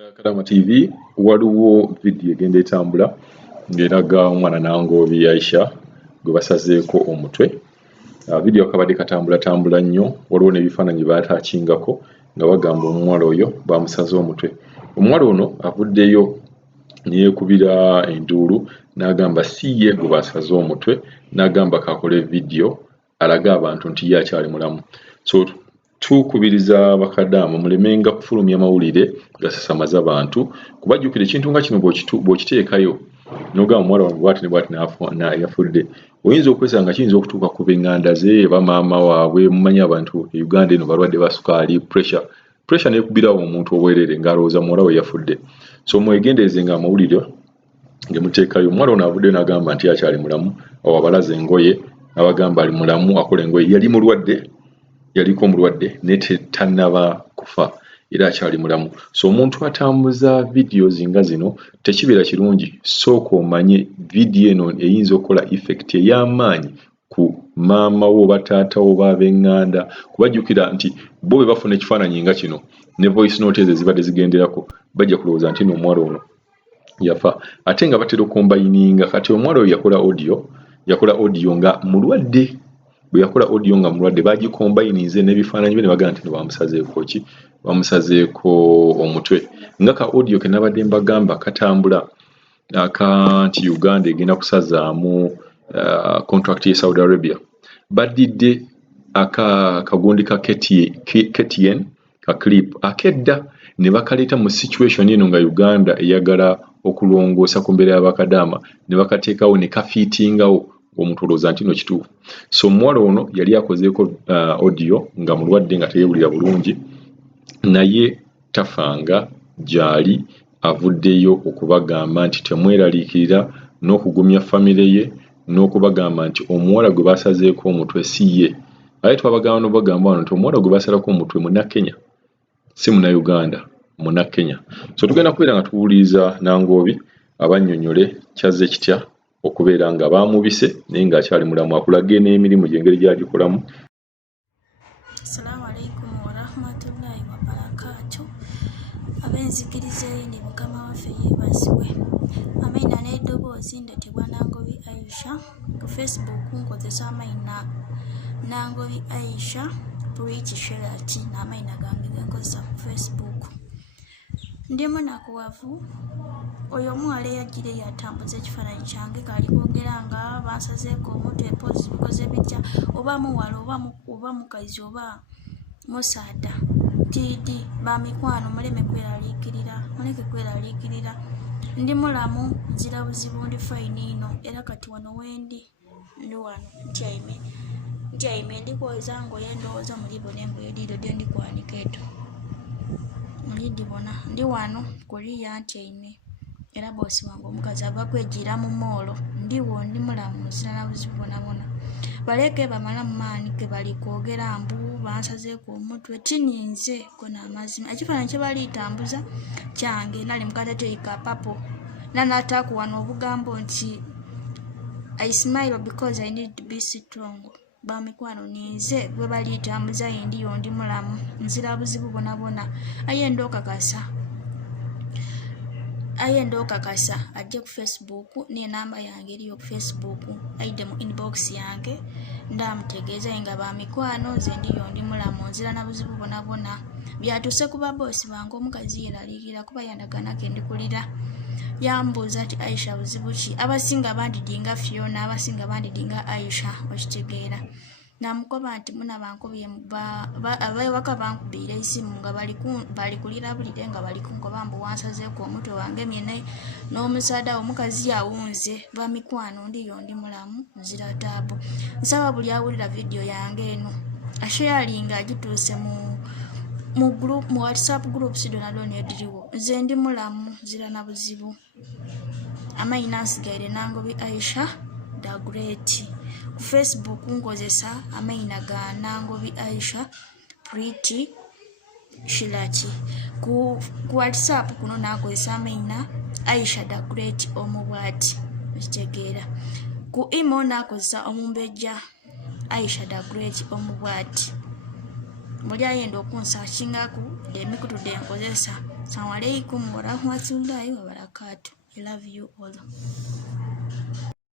Kadama TV waliwo video egenda etambula ng'eraga omwana Nangobi Aisha gwe basazeeko omutwe. Video akabadde katambula nnyo, waliwo n'ebifaananyi baataakingako nga bagamba omuwala oyo bamusaze omutwe. Omuwala ono avuddeyo ne yeekubira enduulu n'agamba si ye gwe basaze omutwe, n'agamba kakole video alage abantu nti ye akyali mulamu. So tukubiriza bakadaama mulemenga kufulumya amawulire gasasamaza abantu, kubajjukira ekintu nga kino bw'okiteekayo n'ogamba omuwala wange bw'ati ne bw'ati yafudde, oyinza okwesanga kiyinza okutuuka ku b'eŋŋanda ze bamaama waabwe. Mumanyi abantu e Uganda eno balwadde ba sukaali, pressure n'ekubirawo omuntu obwerere ng'alowooza muwala we yafudde. So mwegenderezenga amawulire ge muteekayo. Omuwala ono avuddeyo n'agamba nti akyali mulamu, awo abalaza engoye abagamba ali mulamu akola engoye, yali mulwadde, yaliko omulwadde naye tannaba kufa era akyali mulamu. So omuntu atambuza videos nga zino tekibeera kirungi, sooka omanye video eno eyinza okukola effect ey'amaanyi ku maama wo oba taata wo oba ab'eŋŋanda, kubajjukira nti bo bwe bafuna ekifaananyi nga kino ne voice note ezo ezibadde zigenderako bajja kulowooza nti n'omuwala ono yafa, ate nga batera okombayininga. Kati omuwala oyo yakola audio nga mulwadde. Bwe yakola audio nga mulwadde bagikombayinize n'ebifaananyi bye ne bagamba nti bamusazeeko ki, bamusazeeko omutwe. Nga ka audio ke nabadde mbagamba katambula nti Uganda egenda kusazaamu contract ye Saudi Arabia, badidde akagundi ka KTN ka clip akedda ne bakaleeta mu situation eno nga Uganda eyagala okulongoosa ku mbeera y'abakadaama, ne bakateekawo ne kafiitingawo omuntu olowooza nti no kituufu. So omuwala ono yali akozeeko audio nga mulwadde nga teyeewulira bulungi, naye tafanga gy'ali, avuddeyo okubagamba nti temweraliikirira n'okugumya famire ye n'okubagamba nti omuwala gwe basazeeko omutwe si ye. Ate twabagamba n'obagamba wano nti omuwala gwe basalako omutwe Munnakenya, si Munnayuganda, Munnakenya. So tugenda kubeera nga tuwuliriza Nangobi abannyonnyole kyazze kitya okubeera nga baamubise naye ng'akyali mulamu, akulage n'emirimu gy'engeri gy'agikolamu. Assalamu alaikum wa rahmatullahi wa barakatuh. Abenzikiriza ni mukama waffe yeebazibwe. Amaina n'eddoboozi ndetebwa Nangobi Aisha. Ku Facebook nkozesa amaina Nangobi Aisha Preach Sherati n'amaina gange genkozesa ku Facebook. Ndi munakuwavu. Oyo omuwala eyajjire yatambuza ekifaananyi kyange kaali kwogera nga bansazeeko omutwe, pozi bikoze bitya, oba muwala oba mukazi oba musaada tidi bamikwano muleme kweraliikirira. Ndi mulamu, nzira buzibu, ndi fayini ino era kati wano wendi ndi wano ntyaime ndikwoza ngoye ndowooza mulibona engoye diido dye ndikwanika eto mulidibona. Ndi wano kuliya ntyaime era boosi wange omukazi ava kwejjira mu moolo. Ndiwo ndi mulamu, nzira na buzibu bonabona. Baleke bamala mu maanyi ke bali kwogera mbu bansazeeko omutwe, tininze kona amazima. Ekifaananyi kye balitambuza kyange nali mukateteeyi ka papo nanataaku wano obugambo nti I smile because I need to be strong. Bamikwano ninze gwe balitambuza yendiyo ndi mulamu, nzira buzibu bonabona. Ayenda okakasa ajje ku Facebook n'enamba yange eriyo ku Facebook, ayidde mu inbox yange ndamutegeeza nga bamikwano nze ndiyo ndi mulamu, nzira na buzibu bonabona. Byatuuse kuba boosi bange omukazi yeraliikirira kuba yandaganako endikulira. Yambuuza ati Aisha buzibu ki? Abasinga bandidinga Fiona, abasinga bandidinga Aisha, okitegeera. Namukoba nti muna bankobye abawaka bankubiira esimu nga bali kulirabulire nga bali kunkoba mbu wansazeeko omutwe wange myene n'omusaada omukazi yawunze. Bamikwano ndiyo ndi mulamu, nzira taabu. Nsaba buli awulira video yange eno asharinga agituuse mu WhatsApp groups donna ediriwo. Nze ndi mulamu, nzira na buzibu. Amaina nsigaire Nangobi Aisha the Great. Ku Facebook nkozesa amaina ga Nangobi Aisha Pretty Shirati. Ku WhatsApp kuno nakozesa amaina Aisha the Great omubwati, ekitegeera. Ku email nakozesa omumbejja Aisha the Great omubwati. Muli ayenda okunsakingaku emikutu denkozesa Assalamu alaikum warahmatullahi wabarakatuh. I love you all.